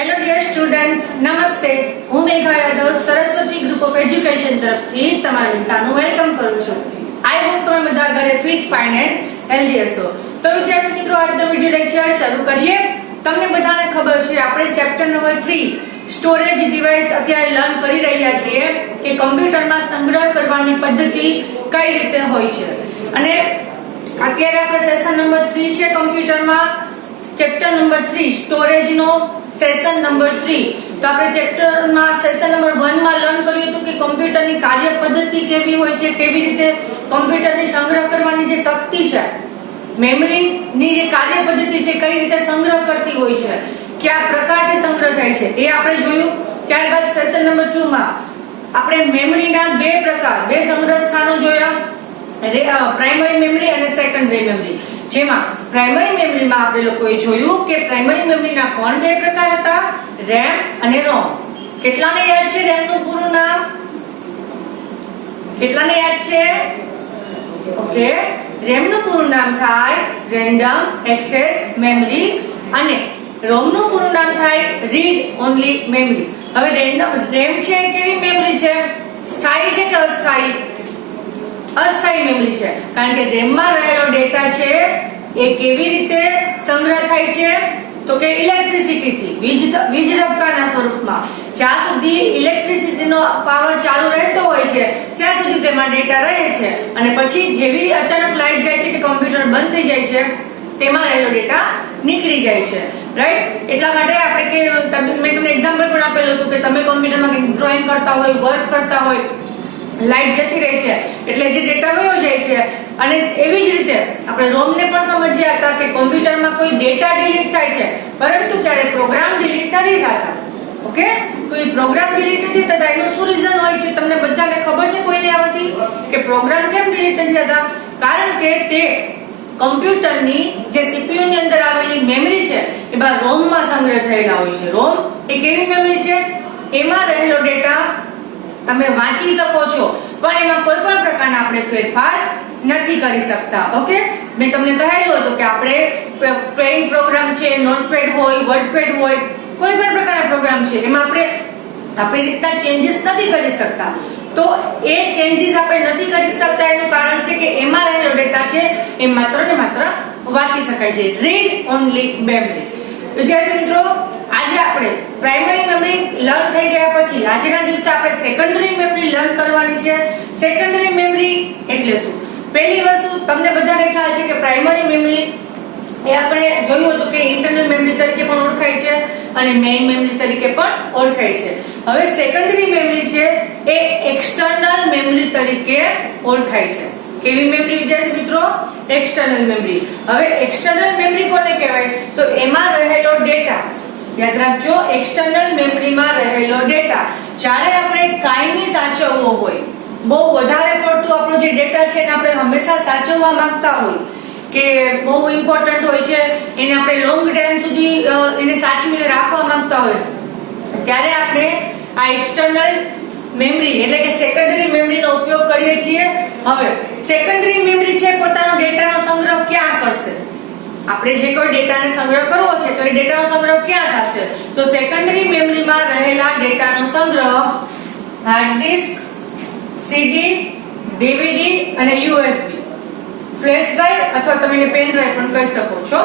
Hello dear students, નમસ્તે. હું Megha Yadav Saraswati group of education તરફથી તમારા બધાનું વેલકમ કરું છું. આઈ હોપ તમે બધા ઘરે ફિટ, ફાઇન એન્ડ હેલ્ધી હશો. તો વિદ્યાર્થી મિત્રો, આજનો વિડિયો લેક્ચર શરૂ કરીએ. તમને બધાને ખબર છે આપણે ચેપ્ટર નંબર 3 સ્ટોરેજ ડિવાઇસ અત્યારે લર્ન કરી રહ્યા છીએ કે કમ્પ્યુટરમાં સંગ્રહ કરવાની પદ્ધતિ કઈ રીતે હોય છે. અને અત્યારે આપણે સેશન નંબર 3 છે કમ્પ્યુટરમાં, ચેપ્ટર નંબર 3 સ્ટોરેજ નો સેશન નંબર 3. તો આપણે ચેપ્ટરમાં સેશન નંબર 1 માં લર્ન કર્યું હતું કે કમ્પ્યુટરની કાર્ય પદ્ધતિ કેવી હોય છે, કેવી રીતે કમ્પ્યુટરની સંગ્રહ કરવાની જે શક્તિ છે, મેમરીની જે કાર્ય પદ્ધતિ છે, કઈ રીતે સંગ્રહ કરતી હોય છે, કયા પ્રકારથી સંગ્રહ થાય છે એ આપણે જોયું. ત્યારબાદ સેશન નંબર 2 માં આપણે મેમરીના બે પ્રકાર, બે સંગ્રહ સ્થાનો જોયા, પ્રાઇમરી મેમરી અને સેકન્ડરી મેમરી. જેમાં પ્રાઇમરી મેમરીમાં આપણે લોકોએ જોયું કે પ્રાઇમરી મેમરીના કોણ બે પ્રકાર હતા, રેમ અને રોમ. કેટલાને યાદ છે રેમ નું પૂરું નામ? કેટલાને યાદ છે? ઓકે, રેમ નું પૂરું નામ થાય રેન્ડમ એક્સેસ મેમરી અને રોમ નું પૂરું નામ થાય રીડ ઓન્લી મેમરી. હવે રેમ છે કેવી મેમરી છે? સ્થાયી છે કે અસ્થાયી? અસ્થાયી મેમરી છે. કારણ કે રેમ માં રહેલો ડેટા છે એ કેવી રીતે સંગ્રહ થાય છે? તો કે ઇલેક્ટ્રિસિટી થી, વીજ ધબકાના સ્વરૂપમાં. જ્યાં સુધી ઇલેક્ટ્રિસિટીનો પાવર ચાલુ રહેતો હોય છે ત્યાં સુધી તેમાં ડેટા રહે છે, અને પછી જેવી અચાનક લાઈટ જાય છે કે કમ્પ્યુટર બંધ થઈ જાય છે તેમાં રહેલો ડેટા નીકળી જાય છે. રાઈટ? એટલા માટે આપણે કે મેં તમને એક્ઝામ્પલ પણ આપેલું હતું કે તમે કમ્પ્યુટરમાં કંઈક ડ્રોઈંગ કરતા હોય, વર્ક કરતા હોય, લાઈટ જતી રહે છે એટલે જે ડેટા વયો જાય છે. અને એવી જ રીતે આપણે રોમ ને પણ સમજ્યા હતા કે કમ્પ્યુટરમાં કોઈ ડેટા ડિલીટ થાય છે પરંતુ ક્યારે પ્રોગ્રામ ડિલીટ નથી થતા. ઓકે, કોઈ પ્રોગ્રામ ડિલીટ નથી થતા એનું શું રીઝન હોય છે? તમને બધાને ખબર છે કોઈને આવતી કે પ્રોગ્રામ કેમ ડિલીટ નથી થતા? કારણ કે તે કમ્પ્યુટરની જે સીપીયુ ની અંદર આવેલી મેમરી છે એ બહાર રોમ માં સંગ્રહ થયેલા હોય છે. રોમ એ કેવી મેમરી છે? એમાં રહેલો ડેટા તમે વાંચી શકો છો પણ એમાં કોઈ પણ પ્રકારના આપણે ફેરફાર નથી કરી શકતા. ઓકે, મેં તમને કહેલું હતું કે આપણે પ્લેઇંગ પ્રોગ્રામ છે, નોટપેડ હોય, વર્ડપેડ હોય, કોઈ પણ પ્રકારના પ્રોગ્રામ છે એમાં આપણે આપણી રીતના ચેન્જીસ નથી કરી શકતા. તો એ ચેન્જીસ આપણે નથી કરી શકતા એનું કારણ છે કે એમાં રહેલો ડેટા છે એ માત્ર ને માત્ર વાંચી શકાય છે. Read only memory. વિદ્યાર્થી મિત્રો, આજે આપણે પ્રાઇમરી મેમરી લર્ન થઈ ગયા પછી આજના દિવસે આપણે સેકન્ડરી મેમરી લર્ન કરવાની છે. સેકન્ડરી મેમરી એટલે શું? પહેલી વસ્તુ તમને બધાને ખ્યાલ છે કે પ્રાઇમરી મેમરી એ આપણે જોયું હતું કે ઇન્ટરનલ મેમરી તરીકે પણ ઓળખાય છે અને મેઇન મેમરી તરીકે પણ ઓળખાય છે. હવે સેકન્ડરી મેમરી છે એ એક્સટર્નલ મેમરી તરીકે ઓળખાય છે. કેવી મેમરી વિદ્યાર્થી મિત્રો? External memory. હવે એક્સટર્નલ મેમરી કોને કહેવાય? તો એમાં રહેલો ડેટા, યાદ રાખજો, એક્સટર્નલ મેમરીમાં રહેલો ડેટા જ્યારે આપણે કાયમી સાચવવો હોય, બહુ વધારે પડતું આપણો જે ડેટા છે એને આપણે હંમેશા સાચવવા માંગતા હોય કે બહુ ઇમ્પોર્ટન્ટ હોય છે, એને આપણે લોંગ ટાઈમ સુધી એને સાચવીને રાખવા માંગતા હોય, ત્યારે આપણે આ એક્સટર્નલ મેમરી એટલે કે સેકન્ડરી મેમરીનો ઉપયોગ કરીએ છીએ. હવે સેકન્ડરી મેમરી છે પોતાનો ડેટાનો સંગ્રહ ક્યાં કરશે? આપણે જે કોઈ ડેટાને સંગ્રહ કરવો છે તો એ ડેટાનો સંગ્રહ ક્યાં થશે? તો સેકન્ડરી મેમરીમાં રહેલા ડેટાનો સંગ્રહ હાર્ડ ડિસ્ક, સીડી, ડીવીડી અને યુએસબી, ફ્લેશ ડ્રાઈવ અથવા તમે એને પેન ડ્રાઈવ પણ કહી શકો છો.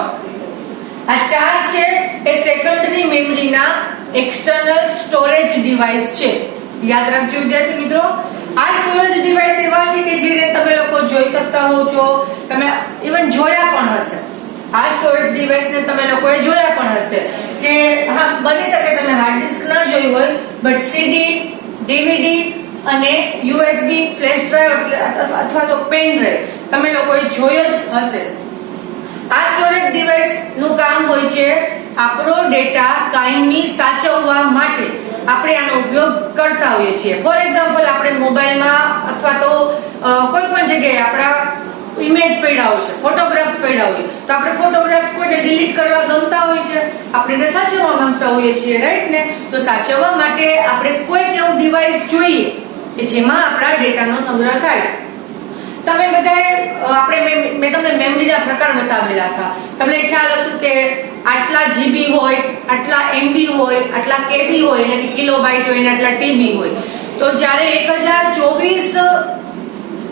આ ચાર છે એ સેકન્ડરી મેમરીના એક્સટર્નલ સ્ટોરેજ ડિવાઇસ છે. યાદ રાખજો વિદ્યાર્થી મિત્રો, આ સ્ટોરેજ ડિવાઇસ એવા છે કે જેને તમે લોકો જોઈ શકતા હો છો, તમે ઇવન જોયા પણ હશે. આ સ્ટોરેજ ડિવાઇસને તમે લોકોએ જોયા પણ હશે કે હા, બની શકે તમે હાર્ડ ડિસ્ક ન જોઈ હોય બટ સીડી, ડીવીડી અને યુએસબી, ફ્લેશ ડ્રાઈવ અથવા તો પેન ડ્રાઈવ તમે લોકોએ જોઈ જ હશે. આ સ્ટોરેજ ડિવાઇસ નું કામ હોય છે આપણો ડેટા કાયમી સાચવવા માટે આપણે આનો ઉપયોગ કરતા હોઈએ છીએ. ફોર એક્ઝામ્પલ, આપણે મોબાઈલમાં અથવા તો કોઈ પણ જગ્યાએ આપણા ઇમેજ પડ્યા હોય છે, ફોટોગ્રાફ્સ પડ્યા હોય તો આપણે ફોટોગ્રાફ કોઈને ડિલીટ કરવા ગમતા હોય છે, આપણે એને સાચવવા માંગતા હોઈએ છીએ. રાઈટ ને? તો સાચવવા માટે આપણે કોઈક એવું ડિવાઇસ જોઈએ કે જેમાં આપણા ડેટાનો સંગ્રહ થાય. તમે બધાએ મેં તમને મેમરીના પ્રકાર બતાવેલા હતા. તમને ખ્યાલ હતું કે આટલા જીબી હોય, આટલા એમબી હોય, આટલા કેબી હોય એટલે કે કિલોબાઇટ હોય અને આટલા ટીબી હોય. તો જ્યારે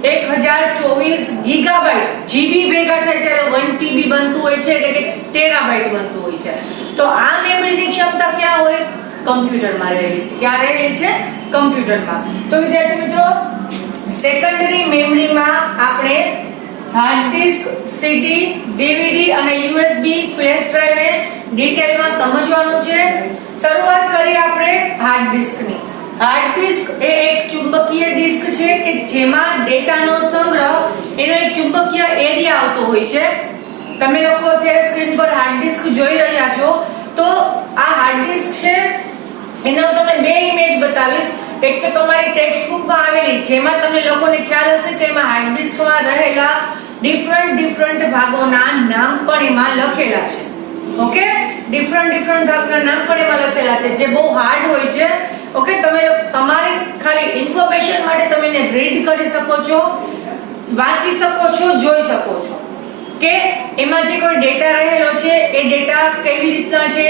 1024 ગીગાબાઇટ જીબી ભેગા થાય ત્યારે 1 ટીબી બનતું હોય છે એટલે કે ટેરાબાઇટ બનતું હોય છે. તો આ મેમરીની ક્ષમતા ક્યાં હોય? કમ્પ્યુટરમાં રહેલી છે. ક્યાં રહેલી છે? કમ્પ્યુટરમાં. તો વિદ્યાર્થી મિત્રો, સેકન્ડરી મેમરીમાં આપણે હાર્ડ ડિસ્ક, સીડી, ડીવીડી અને યુએસબી ફ્લેશ ડ્રાઈવને ડિટેલમાં સમજવાનું છે. શરૂઆત કરીએ આપણે હાર્ડ ડિસ્કની. હાર્ડ ડિસ્ક એ એક ચુંબકીય ડિસ્ક છે કે જેમાં ડેટાનો સંગ્રહ, એનો એક ચુંબકીય એરિયા આવતો હોય છે. તમે લોકો અત્યારે સ્ક્રીન પર હાર્ડ ડિસ્ક જોઈ રહ્યા છો. તો આ હાર્ડ ડિસ્ક છે, એનો હું તમને બે ઇમેજ બતાવીશ. એક તો તમારી ટેક્સ્ટ બુકમાં આવેલી, જેમાં તમને લોકોને ખ્યાલ હશે કે એમાં હાર્ડ ડિસ્કમાં રહેલા ડિફરન્ટ ભાગોના નામ પણ એમાં લખેલા છે. ઓકે, ડિફરન્ટ ભાગના નામ પણ એમાં લખેલા છે, જે બહુ હાર્ડ હોય છે. ઓકે, તમે તમારી ખાલી ઇન્ફોર્મેશન માટે તમે એને રીડ કરી શકો છો, વાંચી શકો છો, જોઈ શકો છો કે એમાં જે કોઈ ડેટા રહેલો છે એ ડેટા કેવી રીતના છે.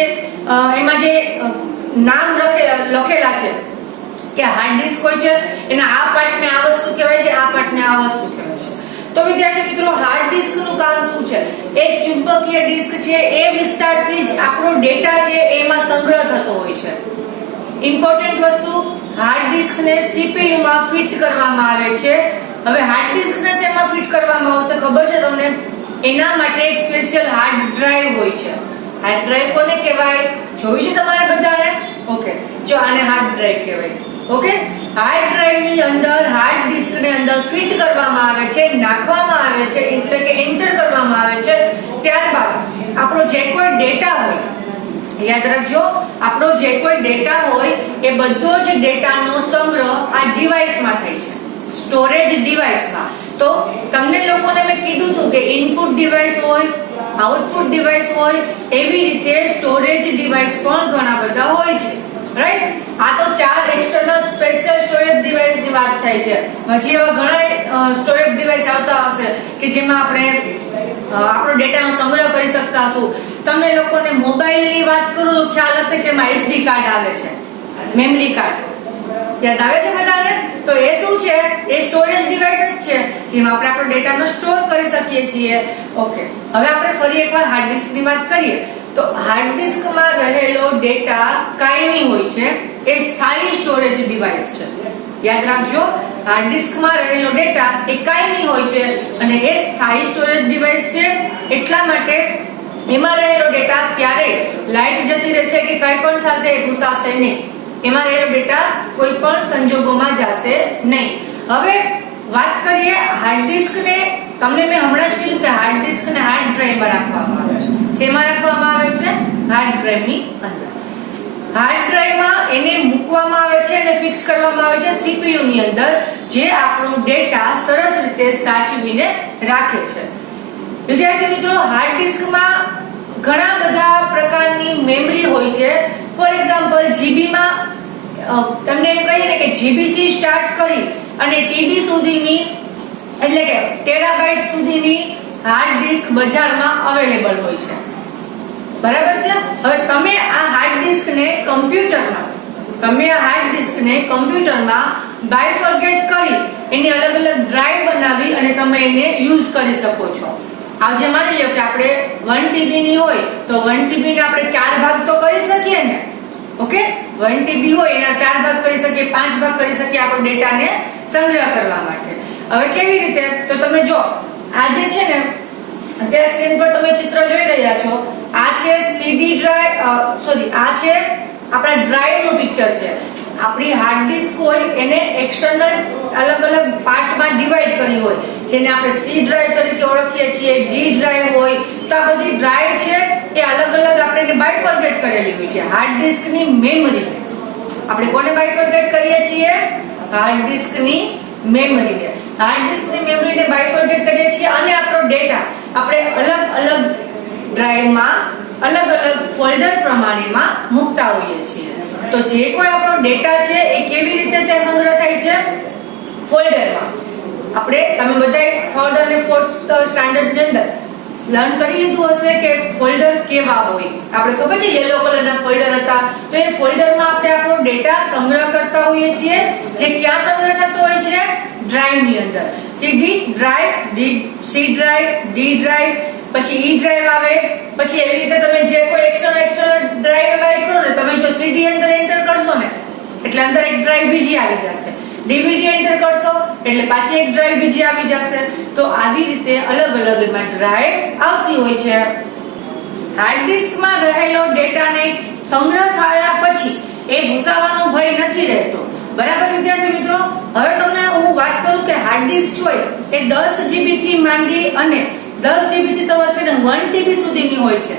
એમાં જે નામ લખેલા છે કે હાર્ડ ડિસ્ક હોય છે, એના આ પાર્ટને આ વસ્તુ કહેવાય છે, આ પાર્ટને આ વસ્તુ કહેવાય છે. તો વિદ્યાર્થી મિત્રો, હાર્ડ ડિસ્કનું કામ શું છે? એક ચુંબકીય ડિસ્ક છે, એ વિસ્તારથી જ આપણો ડેટા છે એમાં સંગ્રહ થતો હોય છે. ઇમ્પોર્ટન્ટ વસ્તુ, હાર્ડ ડિસ્કને CPU માં ફિટ કરવામાં આવે છે. હવે હાર્ડ ડિસ્કને શેમાં ફિટ કરવામાં આવશે ખબર છે તમને? એના માટે એક સ્પેશિયલ હાર્ડ ડ્રાઈવ હોય છે. હાર્ડ ડ્રાઈવ કોને કહેવાય? જોયું છે તમારે બધાને? ઓકે, જો આને હાર્ડ ડ્રાઈવ કહેવાય. ઓકે, હાર્ડ ડ્રાઈવની અંદર હાર્ડ ડિસ્કને અંદર ફિટ કરવામાં આવે છે, નાખવામાં આવે છે, એટલે કે એન્ટર કરવામાં આવે છે. ત્યારબાદ આપણો જે કોઈ ડેટા હોય, યાદ રાખજો, આપણો જે કોઈ ડેટા હોય એ બધો જ ડેટાનો સંગ્રહ આ ડિવાઇસમાં થાય છે, સ્ટોરેજ ડિવાઇસમાં. તો તમને લોકોને મેં કીધું હતું કે ઇનપુટ ડિવાઇસ હોય, આઉટપુટ ડિવાઇસ હોય, એવી રીતે સ્ટોરેજ ડિવાઇસ પણ ઘણા બધા હોય છે. રાઈટ? આ તો 4 એક્સટર્નલ સ્પેશિયલ સ્ટોરેજ ડિવાઇસની વાત થાય છે. હજી એવા ઘણા સ્ટોરેજ ડિવાઇસ આવતા હશે કે જેમાં આપણે આપણો ડેટાનો સંગ્રહ કરી શકતા હશું. તમને લોકોને મોબાઈલની વાત કરું તો ખ્યાલ હશે કે એમાં SD કાર્ડ આવે છે, મેમરી કાર્ડ. યાદ આવે છે બધાને? તો એ શું છે? એ સ્ટોરેજ ડિવાઇસ જ છે, જેમાં આપણે આપણો ડેટાનો સ્ટોર કરી શકીએ છીએ. ઓકે, હવે આપણે ફરી એકવાર હાર્ડ ડિસ્કની વાત કરીએ. તો હાર્ડ ડિસ્કમાં રહેલો ડેટા કાયમી હોય છે, એ સ્થાયી સ્ટોરેજ ડિવાઇસ છે. યાદ રાખજો, હાર્ડ ડિસ્કમાં રહેલો ડેટા એ કાયમી હોય છે અને એ સ્થાયી સ્ટોરેજ ડિવાઇસ છે. એટલા માટે એમાં રહેલો ડેટા ક્યારેય લાઈટ જતી રહેશે કે કંઈ પણ થશે એ ભૂસાશે નહીં. એમાં રહેલો ડેટા કોઈ પણ સંજોગોમાં જશે નહીં. હવે વાત કરીએ હાર્ડ ડિસ્કને. તમને મેં હમણાં જ કીધું કે હાર્ડ ડિસ્કને હાર્ડ ડ્રાઈવમાં રાખવામાં આવે છે. શેમાં રાખવામાં આવે છે? હાર્ડ ડ્રાઈવની અંદર. હાર્ડ ડ્રાઈવમાં એને મૂકવામાં આવે છે અને ફિક્સ કરવામાં આવે છે CPU ની અંદર, જે આપણો ડેટા સરસ રીતે સાચવીને રાખે છે. વિદ્યાર્થી મિત્રો, હાર્ડ ડિસ્કમાં ઘણા બધા પ્રકારની મેમરી હોય છે. ફોર એક્ઝામ્પલ, જીબીમાં તમને એમ કહીએ ને કે જીબી થી સ્ટાર્ટ કરી અને ટીબી સુધીની, એટલે કે ટેરાબાઇટ સુધીની હાર્ડ ડિસ્ક બજારમાં અવેલેબલ હોય છે. બરાબર છે? હવે તમે આ હાર્ડ ડિસ્કને કમ્પ્યુટરમાં બાયફર્ગેટ કરી એની અલગ અલગ ડ્રાઈવ બનાવી અને તમે એને યુઝ કરી શકો છો. આજે માની લો કે આપણે 1 TB ની હોય તો 1 TB ને આપણે 4 ભાગ તો કરી શકીએ ને. ઓકે, 1 TB હોય એના 4 ભાગ કરી શકીએ, 5 ભાગ કરી શકીએ આપણો ડેટાને સંગ્રહ કરવા માટે. હવે કેવી રીતે? તો તમે જો, આ જે છે ને, અત્યારે સ્ક્રીન પર તમે ચિત્ર જોઈ રહ્યા છો, આ છે સીડી ડ્રાઈવ, આ છે આપણા ડ્રાઈવનું પિક્ચર છે. આપણી હાર્ડ ડિસ્ક હોય એને એક્સટર્નલ અલગ અલગ પાર્ટમાં ડિવાઈડ કરી હોય, જેને આપણે સી ડ્રાઈવ તરીકે ઓળખીએ છીએ, ડી ડ્રાઈવ હોય. તો આ બધી ડ્રાઈવ છે એ અલગ અલગ આપણે બાયફર્ગેટ કરેલી હોય છે. હાર્ડ ડિસ્કની મેમરી આપણે કોને બાયફર્ગેટ કરીએ છીએ? હાર્ડ ડિસ્કની મેમરીને. હાર્ડ ડિસ્કની મેમરીને બાયફર્ગેટ કરીએ છીએ અને આપણો ડેટા આપણે અલગ અલગ ડ્રાઈવમાં અલગ અલગ ફોલ્ડર પ્રમાણેમાં મૂકતા હોઈએ છીએ. તો જે કોઈ આપણો ડેટા છે એ કેવી રીતે ત્યાં સંગ્રહ થાય છે? ફોલ્ડરમાં. તમે બધા 3rd અને 4th સ્ટાન્ડર્ડ ની અંદર લર્ન કરી લીધું હશે કે ફોલ્ડર કેવા હોય. આપણે ખબર છે યલો કલરના ફોલ્ડર હતા, તો એ ફોલ્ડરમાં આપણે આપણો ડેટા સંગ્રહ કરતા હોઈએ છીએ, જે ક્યાં સંગ્રહ થતો હોય છે? ડ્રાઈવ ની અંદર. CD drive, C drive, D drive, પછી ઈ ડ્રાઈવ આવે. પછી એવી રીતે તમે જે કોઈ એક્સટર્નલ ડ્રાઈવ એડ કરો ને, તમે જો સીડી અંદર એન્ટર કરશો ને એટલે અંદર એક ડ્રાઈવ બીજી આવી જશે. ડીવીડી એન્ટર કરશો એટલે પાછી એક ડ્રાઈવ બીજી આવી જશે. તો આવી રીતે અલગ અલગ એમાં ડ્રાઈવ આવતી હોય છે. હાર્ડ ડિસ્કમાં રહેલો ડેટાને સંગ્રહ થયા પછી એ ભૂસાવાનો ભય નથી રહેતો. બરાબર વિદ્યાર્થી મિત્રો? હવે તમને હું વાત કરું કે હાર્ડ ડિસ્ક હોય એ 10 GB થી માંડી અને 10 GB થી શરૂઆત કરીને 1 TB સુધીની હોય છે.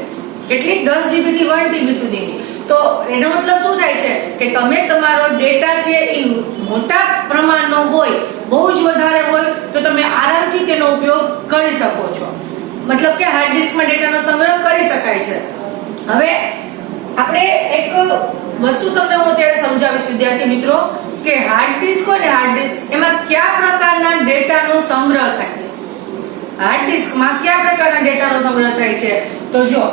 કેટલી? 10 GB થી 1 TB સુધીની. તો એનો મતલબ શું થાય છે કે તમે તમારો ડેટા છે એ મોટા પ્રમાણનો હોય, બહુ જ વધારે હોય, તો તમે આરામથી તેનો ઉપયોગ કરી શકો છો. મતલબ કે હાર્ડ ડિસ્કમાં ડેટાનો સંગ્રહ કરી શકાય છે. હવે આપણે એક વસ્તુ તમને હું અત્યારે સમજાવીશ વિદ્યાર્થી મિત્રો કે હાર્ડ ડિસ્ક હોય ને, હાર્ડ ડિસ્ક એમાં કયા પ્રકારના ડેટાનો સંગ્રહ થાય છે. હાર્ડ ડિસ્કમાં કયા પ્રકારના ડેટાનો સંગ્રહ થાય છે? તો જો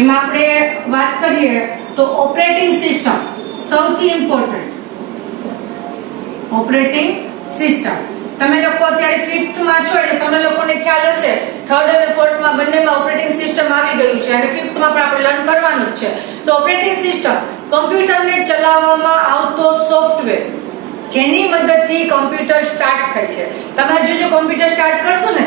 એમાં આપણે વાત કરીએ તો ઓપરેટિંગ સિસ્ટમ સૌથી ઇમ્પોર્ટન્ટ. ઓપરેટિંગ સિસ્ટમ તમે લોકો અત્યારે 5th માં છો એટલે તમને લોકોને ખ્યાલ હશે 3rd અને 4th માં બંનેમાં ઓપરેટિંગ સિસ્ટમ આવી ગયું છે અને 5th માં પણ આપણે લર્ન કરવાનું જ છે. તો ઓપરેટિંગ સિસ્ટમ કમ્પ્યુટરને ચલાવવામાં આવતો સોફ્ટવેર જેની મદદથી કમ્પ્યુટર સ્ટાર્ટ થાય છે. તમારે જો કમ્પ્યુટર સ્ટાર્ટ કરશો ને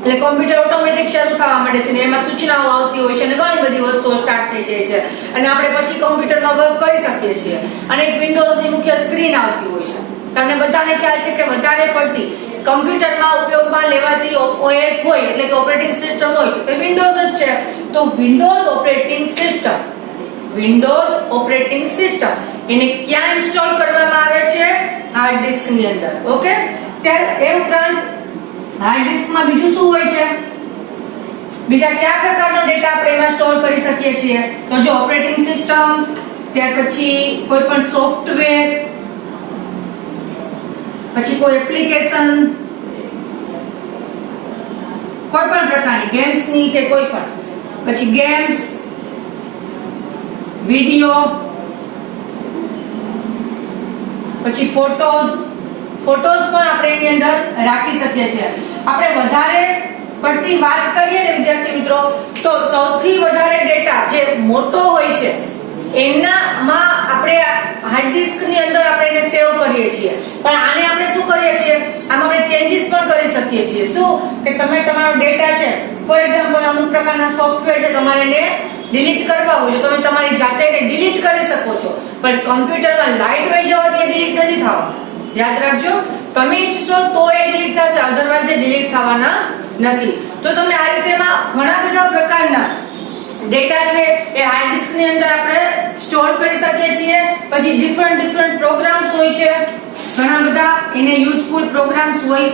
એટલે કમ્પ્યુટર ઓટોમેટિક શરૂ થવા માંડે છે ને એમાં સૂચનાઓ આવતી હોય છે અને ઘણી બધી વસ્તુઓ સ્ટાર્ટ થઈ જાય છે અને આપણે પછી કમ્પ્યુટરમાં વર્ક કરી શકીએ છીએ. અને એક વિન્ડોઝની મુખ્ય સ્ક્રીન આવતી હોય છે. તમને બધાને ખ્યાલ છે કે વધારે પડતી કમ્પ્યુટરમાં ઉપયોગમાં લેવાતી OS હોય એટલે કે ઓપરેટિંગ સિસ્ટમ હોય તો વિન્ડોઝ જ છે. તો વિન્ડોઝ ઓપરેટિંગ સિસ્ટમ એને ક્યાં ઇન્સ્ટોલ કરવામાં આવે છે? હાર્ડ ડિસ્કની અંદર. ઓકે. ત્યારે એ ઉપરાંત હાર્ડ ડિસ્કમાં બીજું શું હોય છે? બીજા કયા પ્રકારનો ડેટા આપણે એમાં સ્ટોર કરી શકીએ છીએ? તો જો ઓપરેટિંગ સિસ્ટમ, ત્યાર પછી કોઈ પણ સોફ્ટવેર, પછી કોઈ એપ્લિકેશન, કોઈ પણ પ્રકારની ગેમ્સની કે કોઈ પણ, પછી ગેમ્સ, વિડિયો, પછી ફોટોઝ પણ આપણે એની અંદર રાખી શકીએ છીએ. આપણે વધારે પડતી વાત કરીએ ને વિદ્યાર્થી મિત્રો તો સૌથી વધારે ડેટા જે મોટો હોય છે એનામાં આપણે હાર્ડ ડિસ્ક ની અંદર આપણે એને સેવ કરીએ છીએ. પણ આને આપણે શું કરીએ છીએ? આમાં આપણે ચેન્જીસ પણ કરી શકીએ છીએ. શું? કે તમે તમારો ડેટા છે, ફોર એક્ઝામ્પલ અમુક પ્રકારના સોફ્ટવેર છે, તમારે એને ડિલીટ કરવા હોય તો તમે તમારી જાતે એને ડિલીટ કરી શકો છો. પણ કમ્પ્યુટરમાં લાઈટ વહી જવાથી ડિલીટ નથી થવાનું. યાદ રાખજો, તમે ઈચ્છો તો એ ડિલીટ થશે, અધરવાઇઝ એ ડિલીટ થવાના નથી. તો તમે આ રીતે ઘણા બધા પ્રકારના ડેટા છે એ હાર્ડ ડિસ્ક ની અંદર આપણે સ્ટોર કરી શકીએ છીએ. પછી ડિફરન્ટ પ્રોગ્રામ્સ હોય છે, ઘણા બધા એને યુઝફુલ પ્રોગ્રામ્સ હોય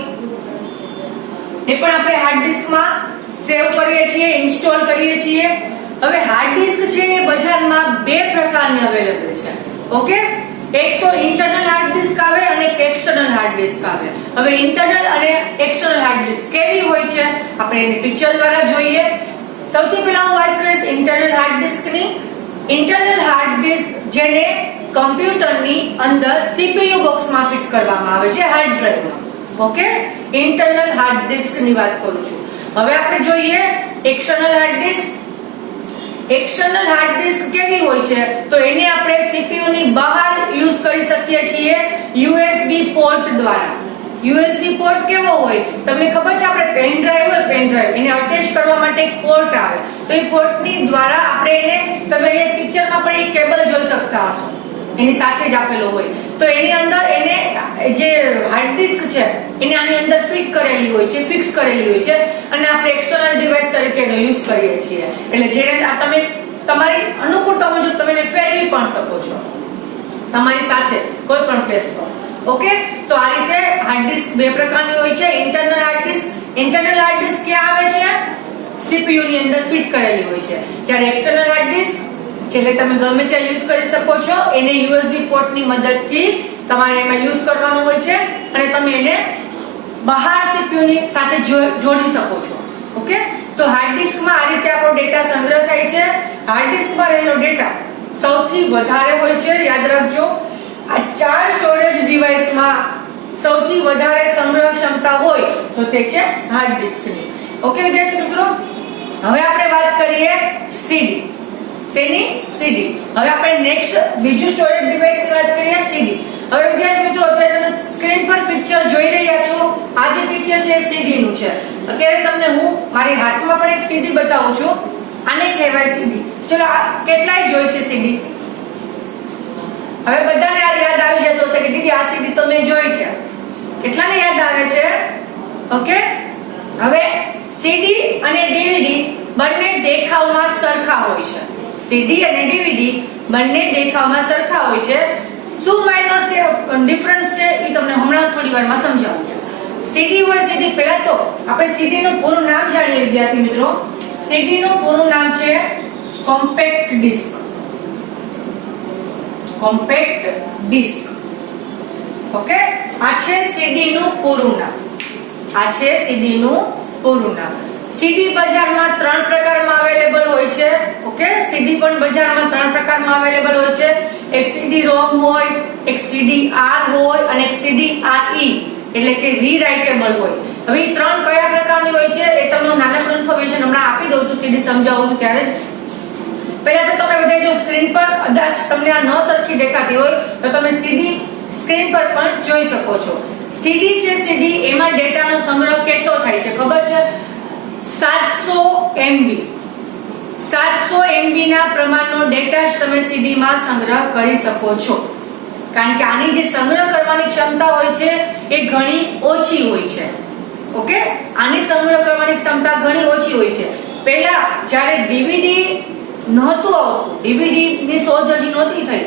એ પણ આપણે હાર્ડ ડિસ્કમાં સેવ કરીએ છીએ, ઇન્સ્ટોલ કરીએ છીએ. હવે હાર્ડ ડિસ્ક છે એ બજારમાં બે પ્રકારની અવેલેબલ છે. ઓકે. એક તો ઇન્ટરનલ હાર્ડ ડિસ્ક આવે અને એક એક્સટર્નલ હાર્ડ ડિસ્ક આવે. હવે ઇન્ટરનલ અને એક્સટર્નલ હાર્ડ ડિસ્ક કેવી હોય છે આપણે એની પિક્ચર દ્વારા જોઈએ. સૌથી પહેલા હું વાત કરીશ ઇન્ટરનલ હાર્ડ ડિસ્કની. ઇન્ટરનલ હાર્ડ ડિસ્ક જેને કમ્પ્યુટરની અંદર CPU બોક્સમાં ફિટ કરવામાં આવે છે, હાર્ડ ડ્રાઈવમાં. ઓકે. ઇન્ટરનલ હાર્ડ ડિસ્કની વાત કરું છું. હવે આપણે જોઈએ external hard disk. External hard disk કેવી હોય છે? તો એને આપણે CPU ની બહાર યુઝ કરી શકીએ છીએ USB પોર્ટ દ્વારા. USB પોર્ટ કેવો હોય? તમને ખબર છે આપણે પેન ડ્રાઈવ હોય, પેન ડ્રાઈવ એને અટેચ કરવા માટે એક પોર્ટ આવે. તો એ પોર્ટની દ્વારા આપણે એને, તમે અહીંયા પિક્ચરમાં પણ એક કેબલ જોઈ શકતા હશો, એની સાથે જ આપેલો હોય. તો એની અંદર એને જે હાર્ડ ડિસ્ક છે એને આની અંદર ફિટ કરેલી હોય છે, ફિક્સ કરેલી હોય છે અને આપણે એક્સટર્નલ ડિવાઇસ તરીકે એનો યુઝ કરીએ છીએ. એટલે જેને તમે તમારી અનુકૂળતા મુજબ તમે એને ફેરવી પણ શકો છો તમારી સાથે કોઈ પણ પ્લેસ પર. ઓકે. તો આ રીતે હાર્ડ ડિસ્ક બે પ્રકારની હોય છે. ઇન્ટરનલ હાર્ડ ડિસ્ક ક્યાં આવે છે? CPU ની અંદર ફિટ કરેલી હોય છે. જ્યારે એક્સટર્નલ હાર્ડ ડિસ્ક એટલે તમે ગમે ત્યાં યુઝ કરી શકો છો. એને USB પોર્ટની મદદથી તમારે એમાં યુઝ કરવાનું હોય છે અને તમે એને બહાર CPU ની સાથે જોડી શકો છો. ઓકે. તો હાર્ડ ડિસ્કમાં આ રીતે આપણો ડેટા સંગ્રહ થાય છે. હાર્ડ ડિસ્કમાં રહેલો ડેટા સૌથી વધારે હોય છે, યાદ રાખજો. આ 4 સ્ટોરેજ ડિવાઇસમાં સૌથી વધારે સંગ્રહ ક્ષમતા હોય તો તે છે હાર્ડ ડિસ્કની. ઓકે વિદ્યાર્થી મિત્રો, હવે આપણે વાત કરીએ સીડી. શેની? સીડી. હવે આપણે નેક્સ્ટ બીજું સ્ટોરેજ ડિવાઇસની વાત કરીએ, સીડી. હવે વિદ્યાર્થી મિત્રો, અત્યારે તમે સ્ક્રીન પર પિક્ચર જોઈ રહ્યા છો. આ જે પિક્ચર છે સીડી નું છે. અત્યારે તમને હું મારી હાથમાં પણ એક સીડી બતાવું છું. આને કહેવાય સીડી. ચલો, આ કેટલાય જોઈ છે સીડી? હવે બધાને આ યાદ આવી જતો હશે કે દીદી આ સીડી તો મેં જોઈ છે. કેટલાને યાદ આવે છે? ઓકે. હવે સીડી અને ડીવીડી બંને દેખાવમાં સરખા હોય છે. સીડી અને ડીવીડી બંને દેખાવમાં સરખા હોય છે. શું માઇનોર છે ડિફરન્સ છે એ તમને હમણાં થોડી વારમાં સમજાવું છું. સીડી હોય સીડી, પહેલા તો આપણે સીડી નું પૂરું નામ જાણીએ વિદ્યાર્થી મિત્રો. સીડી નું પૂરું નામ છે compact disc. Compact disc. Okay, આ છે સીડી નું પૂરું નામ. આ છે સીડી નું પૂરું નામ. સીડી બજારમાં 3 પ્રકારમાં અવેલેબલ હોય છે. ઓકે, સીડી પણ બજારમાં 3 પ્રકારમાં અવેલેબલ હોય છે. એક સીડી રોમ હોય, એક સીડી આર હોય અને એક સીડી આરઈ એટલે કે રીરાઇટેબલ હોય. હવે એ 3 કયા પ્રકારની હોય છે એ તમને હું નાનકડું ઇન્ફોર્મેશન હમણાં આપી દઉં છું. સીડી સમજાવું છું ત્યારે જ. પહેલા તો તમે બધા જો સ્ક્રીન પર કદાચ તમને આ ન સરખી દેખાતી હોય તો તમે સીડી સ્ક્રીન પર પણ જોઈ શકો છો. સીડી છે સીડી, એમાં ડેટાનો સંગ્રહ કેટલો થાય છે ખબર છે? 700 MB. 700 MB ના પ્રમાણનો ડેટા જ તમે સીડી માં સંગ્રહ કરી શકો છો. કારણ કે આની જે સંગ્રહ કરવાની ક્ષમતા હોય છે એ ઘણી ઓછી હોય છે. ઓકે, આની સંગ્રહ કરવાની ક્ષમતા ઘણી ઓછી હોય છે. પહેલા જ્યારે ડીવીડી નહોતું આવતું, ડીવીડી ની શોધ હજી નહોતી થઈ,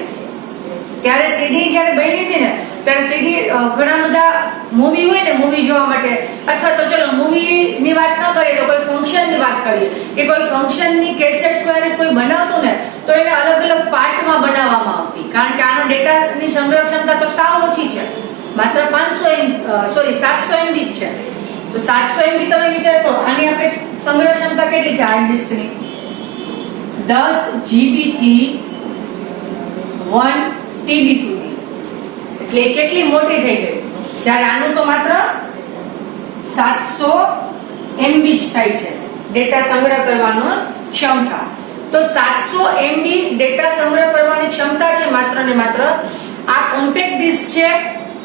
ત્યારે સીડી જ્યારે બની હતી ને ત્યારે સીડી ઘણા બધા મૂવી હોય ને, મૂવી જોવા માટે, અથવા તો ચલો મૂવી ની વાત ન કરીએ તો કોઈ ફંક્શન ની વાત કરીએ કે કોઈ ફંક્શન ની કેસેટ કોઈ બનાવતું ને તો એને અલગ અલગ પાર્ટમાં બનાવવામાં આવતી. કારણ કે આનો ડેટા ની સંગ્રહ ક્ષમતા તો સાવ ઓછી છે, માત્ર 700 MB જ છે. તો 700 MB તમે વિચાર કરો, આની આપણે સંગ્રહ ક્ષમતા કેટલી છે હાર્ડ ડિસ્ક ની? 10 GB થી 1 TB સુધી. એટલે કેટલી મોટી થઈ ગઈ. જ્યારે આનું તો માત્ર 700 MB જ થાય છે ડેટા સંગ્રહ કરવાનો ક્ષમતા. તો 700 MB ડેટા સંગ્રહ કરવાની ક્ષમતા છે માત્ર ને માત્ર. આ કોમ્પેક્ટ ડિસ્ક છે,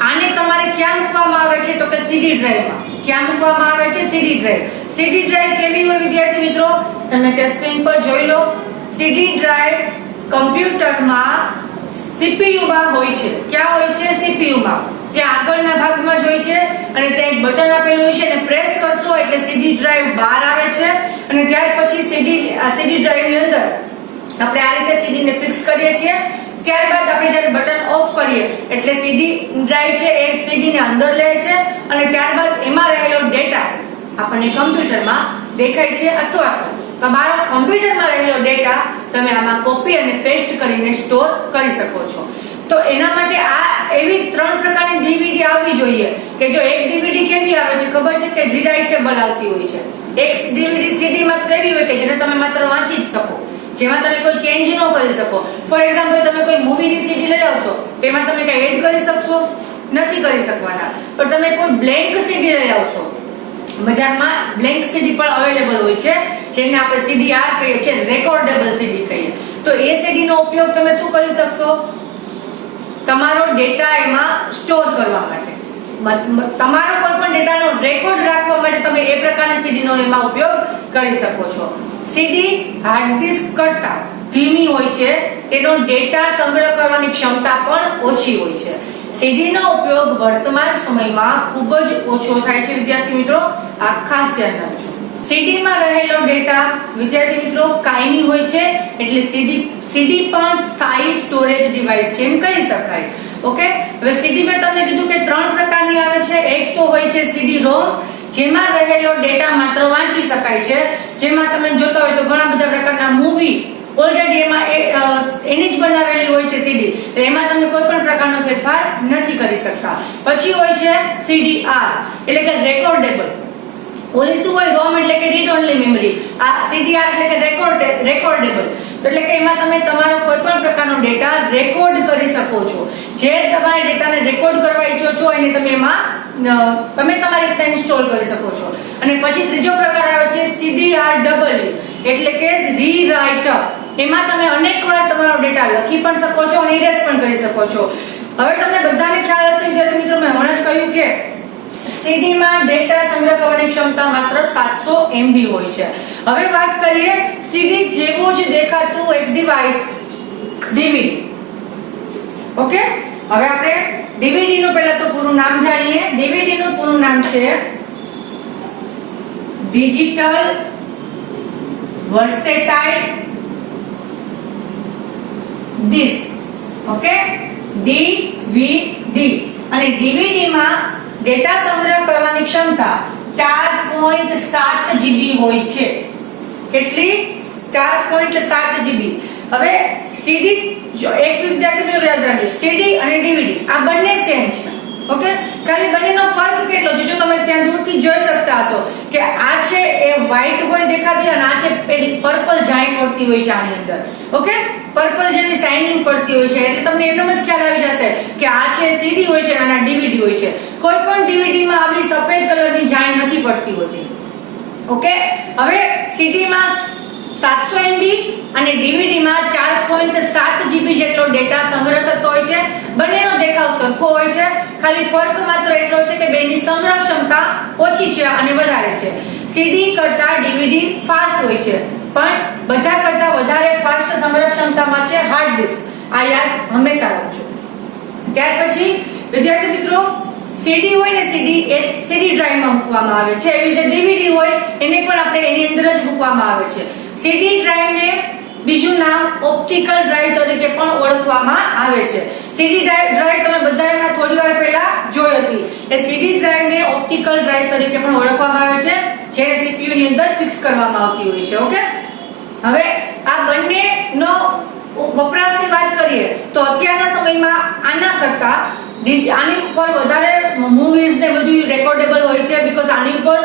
આને તમારે ક્યાં મૂકવામાં આવે છે તો કે સીડી ડ્રાઈવમાં. ક્યાં મૂકવામાં આવે છે? સીડી ડ્રાઈવ. સીડી ડ્રાઈવ કેવી હોય વિદ્યાર્થી મિત્રો? તમે તે સ્ક્રીન પર જોઈ લો. સીડી ડ્રાઈવ કમ્પ્યુટરમાં CPU માં હોય છે. ક્યાં હોય છે? CPU માં. ત્યાં આગળના ભાગમાં જ હોય છે અને ત્યાં એક બટન આપેલું હોય છે અને પ્રેસ કરશો એટલે સીડી ડ્રાઈવ બહાર આવે છે અને ત્યાર પછી સીડી ડ્રાઈવ ની અંદર આપણે આ રીતે સીડી ને ફિક્સ કરીએ છીએ. ત્યારબાદ આપણે જ્યારે બટન ઓફ કરીએ એટલે સીડી ડ્રાઈવ છે એ સીડી ને અંદર લે છે અને ત્યારબાદ એમાં રહેલો ડેટા આપણને કમ્પ્યુટરમાં દેખાય છે, અથવા તમારો કમ્પ્યુટરમાં રહેલો ડેટા તમે આમાં કોપી અને પેસ્ટ કરીને સ્ટોર કરી શકો છો. તો એના માટે આ એવી 3 પ્રકારની ડીવીડી આવવી જોઈએ કે જો એક ડીવીડી કેવી આવે છે ખબર છે? કે રીરાઇટેબલ આવતી હોય છે. એક ડીવીડી સીડી માત્ર એવી હોય કે જેને તમે માત્ર વાંચી જ શકો, જેમાં તમે કોઈ ચેન્જ ન કરી શકો. ફોર એક્ઝામ્પલ, તમે કોઈ મૂવીની સીડી લઈ આવશો તેમાં તમે કઈ એડ કરી શકશો? નથી કરી શકવાના. પણ તમે કોઈ બ્લેન્ક સીડી લઈ આવશો, બજારમાં બ્લેન્ક સીડી પણ અવેલેબલ હોય છે જેને આપણે CDR કહીએ છીએ, રેકોર્ડેબલ સીડી કહીએ. તો એ સીડી નો ઉપયોગ તમે શું કરી શકશો? તમારો ડેટા એમાં સ્ટોર કરવા માટે, તમારો કોઈ પણ ડેટાનો રેકોર્ડ રાખવા માટે તમે એ પ્રકારની સીડીનો એમાં ઉપયોગ કરી શકો છો. સીડી હાર્ડ ડિસ્ક કરતા ધીમી હોય છે, તેનો ડેટા સંગ્રહ કરવાની ક્ષમતા પણ ઓછી હોય છે. સીડીનો ઉપયોગ વર્તમાન સમયમાં ખૂબ જ ઓછો થાય છે વિદ્યાર્થી મિત્રો, આ ખાસ ધ્યાન રાખજો. સીડીમાં રહેલો ડેટા વિદ્યાર્થી મિત્રો કાયમી હોય છે, એટલે સીડી પણ સ્થાયી સ્ટોરેજ ડિવાઇસ છે એમ કહી શકાય. ઓકે, હવે સીડી મેં તમને કીધું કે 3 પ્રકારની આવે છે. એક તો હોય છે સીડી રોમ, જેમાં રહેલો ડેટા માત્ર વાંચી શકાય છે. જેમાં તમે જોતા હોય તો ઘણા બધા પ્રકારના મૂવી ઓલરેડી એમાં એની જ બનાવેલી હોય છે સીડી, તો એમાં તમે કોઈ પણ પ્રકારનો ફેરફાર નથી કરી શકતા. પછી હોય છે CDR એટલે કે રેકોર્ડેબલ. ઓલી શું હોય, રોમ એટલે કે રીડ ઓનલી મેમરી, આ સીડીઆર એટલે કે રેકોર્ડેબલ. તો એટલે કે એમાં તમે તમારો કોઈ પણ પ્રકારનો ડેટા રેકોર્ડ કરી શકો છો. જે તમારે ડેટાને રેકોર્ડ કરવા ઈચ્છો છો એને તમે એમાં તમે તમારી રીતે ઇન્સ્ટોલ કરી શકો છો. અને પછી ત્રીજો પ્રકાર આવે છે CDRW એટલે કે રીરાઇટર. એમાં તમે અનેકવાર તમારો ડેટા લખી પણ શકો છો અને ઇરેઝ પણ કરી શકો છો. હવે તમને બધાને ખ્યાલ હશે વિદ્યાર્થી મિત્રો, મેં હમણાં જ કહ્યું કે CD માં ડેટા સંગ્રહ કરવાની ક્ષમતા માત્ર 700 MB હોય છે. હવે વાત કરીએ CD જેવું જ દેખાતું એક ડિવાઇસ DVD. ઓકે, હવે આપણે DVD નું પહેલા તો પૂરું નામ જાણીએ. DVD નું પૂરું નામ છે digital versatile disc. Okay, DVD. અને DVD માં ડેટા સંગ્રહ કરવાની ક્ષમતા 4.7 GB હોય છે. કેટલી? 4.7 GB. હવે CD, જો એક વિદ્યાર્થી મિત્રો યાદ રાખજો, CD અને DVD આ બંને સેમ છે. ઓકે, ખાલી બંનેનો ફરક કેટલો છે જો તમે ત્યાં દૂરથી જોઈ શકતા હશો કે આ છે એ વ્હાઈટ હોય દેખાતી અને આ છે પર્પલ જાઈ પડતી હોય છે આની અંદર. ઓકે, પર્પલ જેની શાઇનિંગ પડતી હોય છે એટલે તમને એનો જ ખ્યાલ આવી જશે કે આ છે CD હોય છે અને આ DVD હોય છે. કોઈ પણ DVD માં આવી સફેદ કલરની જાઈ નથી પડતી હોતી. ઓકે, હવે CD માં 700 MB અને DVD માં 4.7 GB જેટલો ડેટા સંગ્રહ થતો હોય છે. બંનેનો દેખાવ સરખો હોય છે, ખાલી ફરક માત્ર એટલો છે કે બેની સંગ્રહ ક્ષમતા ઓછી છે અને વધારે છે. CD કરતા DVD ફાસ્ટ હોય છે, પણ બધા કરતા વધારે ફાસ્ટ સંગ્રહ ક્ષમતામાં છે હાર્ડ ડિસ્ક. આ યાદ હંમેશા રાખજો. ત્યાર પછી વિદ્યાર્થી મિત્રો, CD હોય ને CD એ CD ડ્રાઈવમાં મૂકવામાં આવે છે. એવી રીતે DVD હોય એને પણ આપણે એની અંદર જ મૂકવામાં આવે છે. CD ડ્રાઈવને બીજું નામ ઓપ્ટિકલ ડ્રાઈવ તરીકે પણ ઓળખવામાં આવે છે. CD ડ્રાઈવ તમે બધાએ થોડી વાર પહેલા જોઈ હતી. એ CD ડ્રાઈવને ઓપ્ટિકલ ડ્રાઈવ તરીકે પણ ઓળખવામાં આવે છે, જે CPU ની અંદર ફિક્સ કરવામાં આવતી હોય છે. ઓકે, હવે આ બંનેનો વપરાશની વાત કરીએ તો અત્યારના સમયમાં આના કરતા આની ઉપર વધારે મૂવીઝ ને બધું રેકોર્ડેબલ હોય છે, બીકોઝ આની ઉપર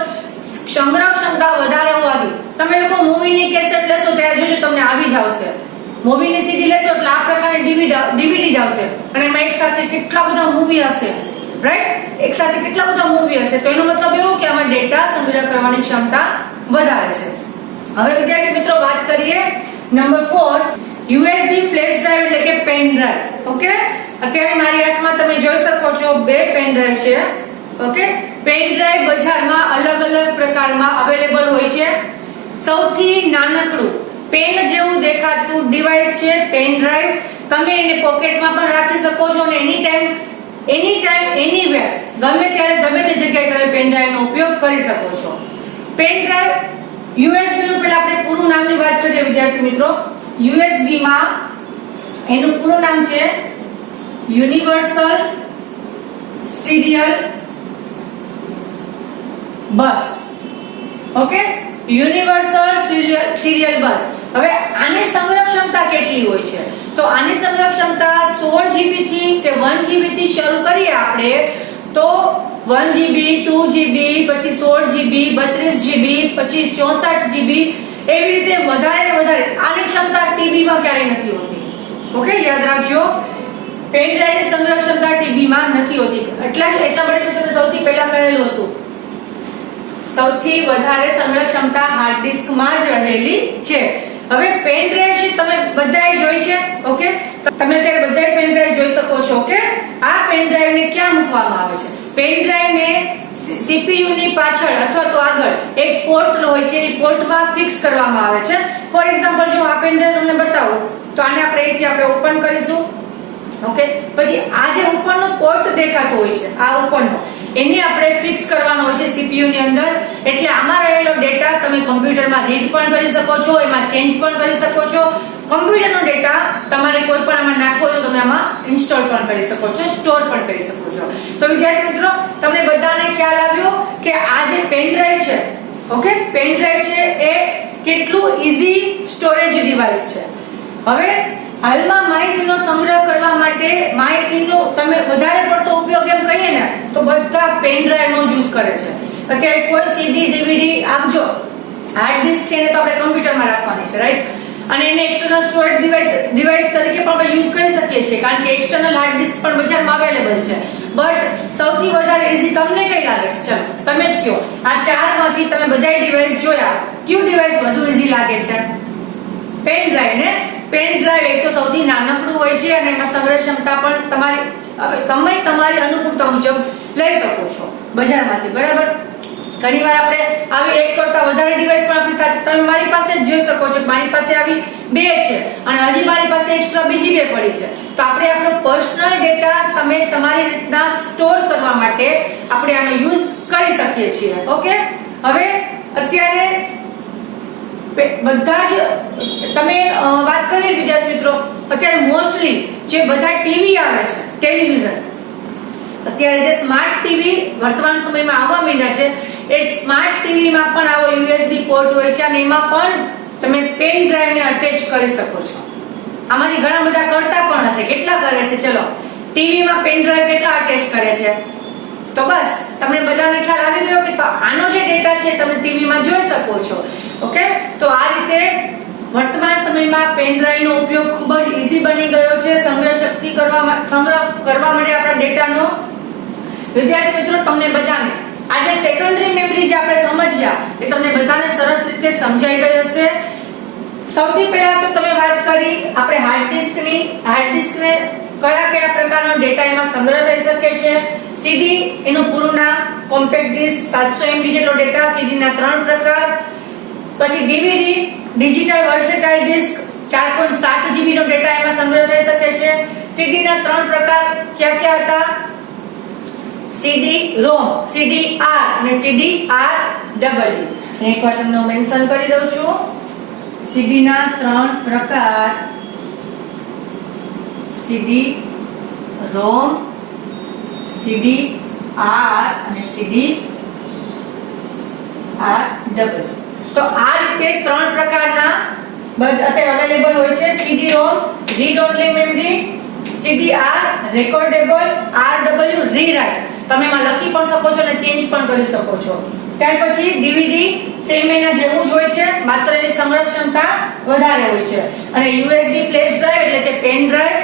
સંગ્રહ ક્ષમતા વધારે હોવાથી તમે લોકો મૂવીની કેસેટ લેશો ત્યારે જોજો તમને આવી જ આવશે. મૂવીની CD લેશો એટલે આ પ્રકારની DVD જ આવશે અને એમાં એક સાથે કેટલા બધા મૂવી હશે, રાઈટ? એક સાથે કેટલા બધા મૂવી હશે, તો એનો મતલબ એવું કે આમાં ડેટા સંગ્રહ કરવાની ક્ષમતા વધારે છે. હવે વિદ્યાર્થી મિત્રો વાત કરીએ નંબર 4, USB ફ્લેશ ડ્રાઈવ એટલે કે પેન ડ્રાઈવ. ઓકે, અત્યારે મારી હાથમાં તમે જોઈ શકો છો 2 પેન ડ્રાઈવ છે. ઓકે, પેન ડ્રાઈવ બજારમાં અલગ અલગ પ્રકારમાં અવેલેબલ હોય છે. સૌથી નાનકડું પેન જેવું દેખાતું ડિવાઇસ છે પેન ડ્રાઈવ. તમે એને પોકેટમાં પણ રાખી શકો છો અને એની ટાઈમ એનીવેર ગમે ત્યારે ગમે તે જગ્યાએ તમે પેન ડ્રાઈવનો ઉપયોગ કરી શકો છો. પેન ડ્રાઈવ USB નું પહેલા આપણે પૂરું નામની વાત કરીએ વિદ્યાર્થી મિત્રો. USB માં એનું પૂરું નામ છે યુનિવર્સલ સિરિયલ બસ. ઓકે, યુનિવર્સલ સિરિયલ બસ. હવે આની સંગ્રહ ક્ષમતા કેટલી હોય છે? તો આની સંગ્રહ ક્ષમતા 16 GB થી કે 1 GB થી શરૂ કરીએ આપણે તો 1 GB, 2 GB, પછી 16 GB, 32 GB, પછી 64 GB, એવી રીતે વધારે ને વધારે. આની ક્ષમતા TB માં ક્યારેય નથી હોતી. ઓકે, યાદ રાખજો, પેન ડ્રાઈવની સંગ્રહ ક્ષમતા TB માં નથી હોતી. એટલા માટે તમને સૌથી પહેલા કહેલું હતું સૌથી વધારે સંગ્રહ ક્ષમતા હાર્ડ ડિસ્કમાં જ રહેલી છે. હવે પેન ડ્રાઈવ છે તમે બધાએ જોઈ છે. ઓકે, તમે અત્યારે બધાએ પેન ડ્રાઈવ જોઈ શકો છો. ઓકે, આ પેન ડ્રાઈવને ક્યાં મૂકવામાં આવે છે? પેન ડ્રાઈવને CPU ની પાછળ અથવા તો આગળ એક પોર્ટ હોય છે, એ પોર્ટમાં ફિક્સ કરવામાં આવે છે. ફોર એક્ઝામ્પલ જો આ પેન ડ્રાઈવ તમને બતાવું તો આને આપણે ઓપન કરીશું. ઓકે, પછી આ જે ઉપરનો પોર્ટ દેખાતો હોય છે, આ ઉપરનો એને આપણે ફિક્સ કરવાનો હોય છે CPU ની અંદર. એટલે આમાં રહેલો ડેટા તમે કમ્પ્યુટરમાં રીડ પણ કરી શકો છો, એમાં ચેન્જ પણ કરી શકો છો. કમ્પ્યુટરનો ડેટા તમારે કોઈ પણ આમાં નાખવો હોય તો તમે આમાં ઇન્સ્ટોલ પણ કરી શકો છો, સ્ટોર પણ કરી શકો છો. તો વિદ્યાર્થી મિત્રો, તમને બધાને ખ્યાલ આવ્યો કે આ જે પેન ડ્રાઈવ છે, ઓકે, પેન ડ્રાઈવ છે એ કેટલું ઈઝી સ્ટોરેજ ડિવાઇસ છે. હવે હાલમાં માહિતીનો સંગ્રહ કરવા માટે માહિતીનો તમે વધારે પડતો ઉપયોગ એમ કહીએ ને તો બધા પેન ડ્રાઈવનો યુઝ કરે છે. અત્યારે કોઈ સીડી ડીવીડી આપજો, હાર્ડ ડિસ્ક છે એને તો આપણે કમ્પ્યુટરમાં રાખવાની છે, રાઈટ, અને એને એક્સટર્નલ સ્ટોરેજ ડિવાઇસ તરીકે પણ આપણે યુઝ કરી શકીએ છીએ, કારણ કે એક્સટર્નલ હાર્ડ ડિસ્ક પણ બજારમાં અવેલેબલ છે. બટ સૌથી વધારે ઈઝી તમને કઈ લાગે છે? ચલો તમે જ કહો. આ ચારમાંથી તમે બધા ડિવાઇસ જોયા, કયું ડિવાઇસ વધુ ઈઝી લાગે છે? પેન ડ્રાઈવ ને. પેન ડ્રાઈવ એક તો સૌથી નાનકડું હોય છે અને એમાં સંગ્રહ ક્ષમતા પણ તમે તમારી અનુકૂળતા મુજબ લઈ શકો છો બજારમાંથી, બરાબર. ઘણીવાર આપણે આવી એક કરતા વધારે ડિવાઇસ પણ આપણી સાથે, તમે મારી પાસે જ જોઈ શકો છો, મારી પાસે આવી બે છે અને હજી મારી પાસે એક્સ્ટ્રા બીજી બે પડી છે. તો આપણે આપણો પર્સનલ ડેટા તમે તમારી રીતના સ્ટોર કરવા માટે આપણે આનો યુઝ કરી શકીએ છીએ. ઓકે, હવે અત્યારે બધા જ તમે વાત કરીએ વિદ્યાર્થી મિત્રો, અત્યારે મોસ્ટલી જે બધા ટીવી આવે છે, ટેલિવિઝન, અત્યારે જે સ્માર્ટ ટીવી વર્તમાન સમયમાં આવવા માંડ્યા છે, એ સ્માર્ટ ટીવીમાં પણ આવો યુએસબી પોર્ટ હોય છે અને એમાં પણ તમે પેન ડ્રાઈવને અટેચ કરી શકો છો. આમાંથી ઘણા બધા કરતા પણ હશે. કેટલા કરે છે? ચલો, ટીવીમાં પેન ડ્રાઈવ કેટલા અટેચ કરે છે? તો બસ તમને બધાને ખ્યાલ આવી ગયો કે આનો જે ડેટા છે તમે ટીવીમાં જોઈ શકો છો. ઓકે, તો આ રીતે વર્તમાન સમયમાં પેન ડ્રાઈવનો ઉપયોગ ખૂબ જ ઈઝી બની ગયો છે સંગ્રહ કરવા માટે આપણા ડેટાનો. વિદ્યાર્થી મિત્રો, તમને બધાને આજે સેકન્ડરી મેમરી જે આપણે સમજ્યા એ તમને બધાને સરસ રીતે સમજાઈ ગઈ હશે. સૌથી પહેલા તો તમે વાત કરી આપણે હાર્ડ ડિસ્કની. હાર્ડ ડિસ્કને કયા પ્રકારનો ડેટા એમાં સંગ્રહ થઈ શકે છે? સીડી એનું પૂરું નામ, કોમ્પેક્ટ ડિસ્ક 700 MB જેટલો ડેટા, સીડી ના 3 પ્રકાર. પછી DVD digital versatile disc 4.7 GB નો ડેટા એમાં સંગ્રહ થઈ શકે છે. સીડી ના 3 પ્રકાર કયા હતા? સીડી રોમ, સીડી આર અને સીડી આર ડબલ્યુ. એકવાર તમને મેન્શન કરી દઉં છું. સીડી ના 3 પ્રકાર, સીડી રોમ, સીડી આર અને સીડી આર ડબલ્યુ. તો આ રીતે 3 પ્રકારના અત્યારે અવેલેબલ હોય છે. સીડી રોમ રીડ ઓન્લી મેમરી, સીડી આર રેકોર્ડેબલ, આર ડબલ્યુ રીરાઇટ. તમે એમાં લખી પણ શકો છો અને ચેન્જ પણ કરી શકો છો. ત્યાર પછી ડીવીડી સેમ એના જેવું જ હોય છે, માત્ર એની સંગ્રહ ક્ષમતા વધારે હોય છે. અને યુએસબી ફ્લેશ ડ્રાઈવ એટલે કે પેન ડ્રાઈવ,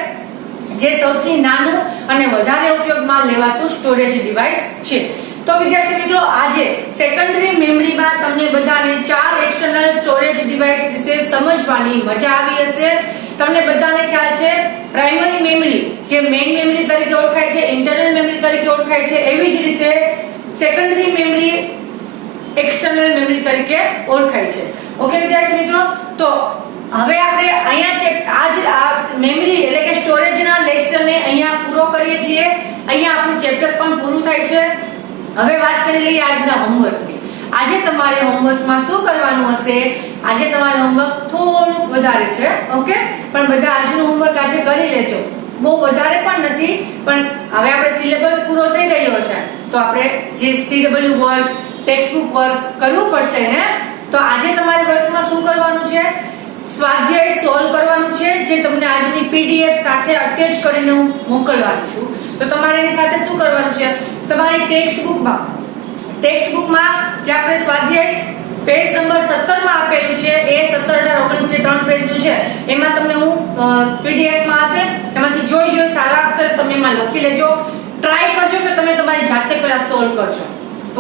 જે સૌથી નાનું અને વધારે ઉપયોગમાં લેવાતું સ્ટોરેજ ડિવાઇસ છે. તો વિદ્યાર્થી મિત્રો, આજે સેકન્ડરી મેમરીમાં તમને બધાને 4 એક્સટર્નલ સ્ટોરેજ ડિવાઇસ વિશે સમજવાની મજા આવી હશે. તમને બધાને ખ્યાલ છે પ્રાઇમરી મેમરી જે મેઇન મેમરી તરીકે ઓળખાય છે, ઇન્ટરનલ મેમરી તરીકે ઓળખાય છે, એવી જ રીતે સેકન્ડરી મેમરી એક્સટર્નલ મેમરી તરીકે ઓળખાય છે. ઓકે વિદ્યાર્થી મિત્રો, તો હવે આપણે અહીંયા આ મેમરી એટલે કે સ્ટોરેજના લેક્ચરને અહીંયા પૂરો કરીએ છીએ. અહીંયા આપણું ચેપ્ટર પણ પૂરું થાય છે. હવે વાત કરી લઈએ આજના હોમવર્કની. આજે તમારે હોમવર્કમાં શું કરવાનું હશે? આજે તમારું હોમવર્ક થોડુંક વધારે છે, ઓકે, પણ બધા આજનું હોમવર્ક આજે કરી લેજો. બહુ વધારે પણ નથી, પણ હવે આપણે સિલેબસ પૂરો થઈ ગયો છે તો આપણે જે CW વર્ક, ટેક્સ્ટબુક વર્ક કરવું પડશે ને. તો આજે તમારે વર્કમાં શું કરવાનું છે? સ્વાધ્યાય સોલ્વ કરવાનું છે, જે તમને આજની PDF સાથે અટેચ કરીને હું મોકલવાની છું. તો તમારે એની સાથે શું કરવાનું છે? તમારી ટેક્સ્ટબુકમાં જે આપણે સ્વાધ્યાય પેજ નંબર 17 માં આપેલું છે, એ 17, 18, 19 જે 3 પેજનું છે, એમાં તમને હું PDF માં હશે, એમાંથી જોઈ સારા અક્ષરે તમે એમાં લખી લેજો. ટ્રાય કરજો કે તમે તમારી જાતે પહેલા સોલ્વ કરજો,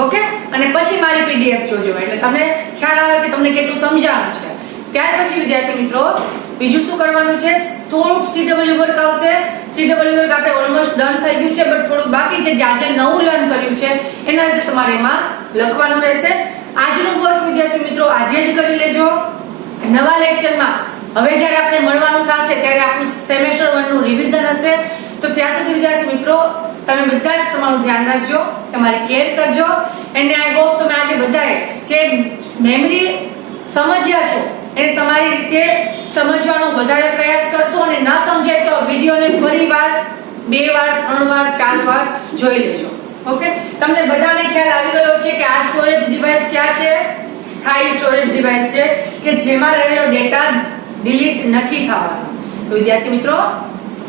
ઓકે, અને પછી મારી PDF જોજો, એટલે તમને ખ્યાલ આવે કે તમને કેટલું સમજાવવાનું છે. ત્યાર પછી વિદ્યાર્થી મિત્રો, બીજું શું કરવાનું છે? થોડુંક CW વર્ક આવશે. CW વર્ક આપણે ઓલમોસ્ટ ડન થઈ ગયું છે, બટ થોડુંક બાકી છે. જે આજે નવું લર્ન કર્યું છે એના વિશે તમારે એમાં લખવાનું રહેશે. આજનું વર્ક વિદ્યાર્થી મિત્રો આજે જ કરી લેજો. નવા લેક્ચરમાં હવે જ્યારે આપણે મળવાનું થશે ત્યારે આપણું સેમેસ્ટર 1 નું રિવિઝન હશે. તો ત્યાં સુધી વિદ્યાર્થી મિત્રો, તમે બધા જ તમારું ધ્યાન રાખજો, તમારી કેર કરજો. એન્ડ આઈ હોપ તમે આજે બધાએ જે મેમરી સમજ્યા છો એને તમારી રીતે સમજવાનો વધારે પ્રયાસ કરશો, અને ના સમજાય તો વિડિયોને ફરીવાર 2 વાર 3 વાર 4 વાર જોઈ લેજો. ઓકે, તમને બધાને ખ્યાલ આવી ગયો છે કે આ સ્ટોરેજ ડિવાઇસ ક્યાં છે? સ્થાયી સ્ટોરેજ ડિવાઇસ છે કે જેમાં રહેલો ડેટા ડિલીટ નથી થવાનો. તો વિદ્યાર્થી મિત્રો,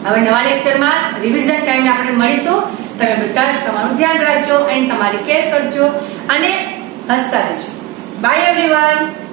હવે નવા લેક્ચરમાં રિવિઝન ટાઈમે આપણે મળીશું. તમે બધા જ તમારું ધ્યાન રાખજો એન્ડ તમારી કેર કરજો અને હસતા રહેજો. By everyone.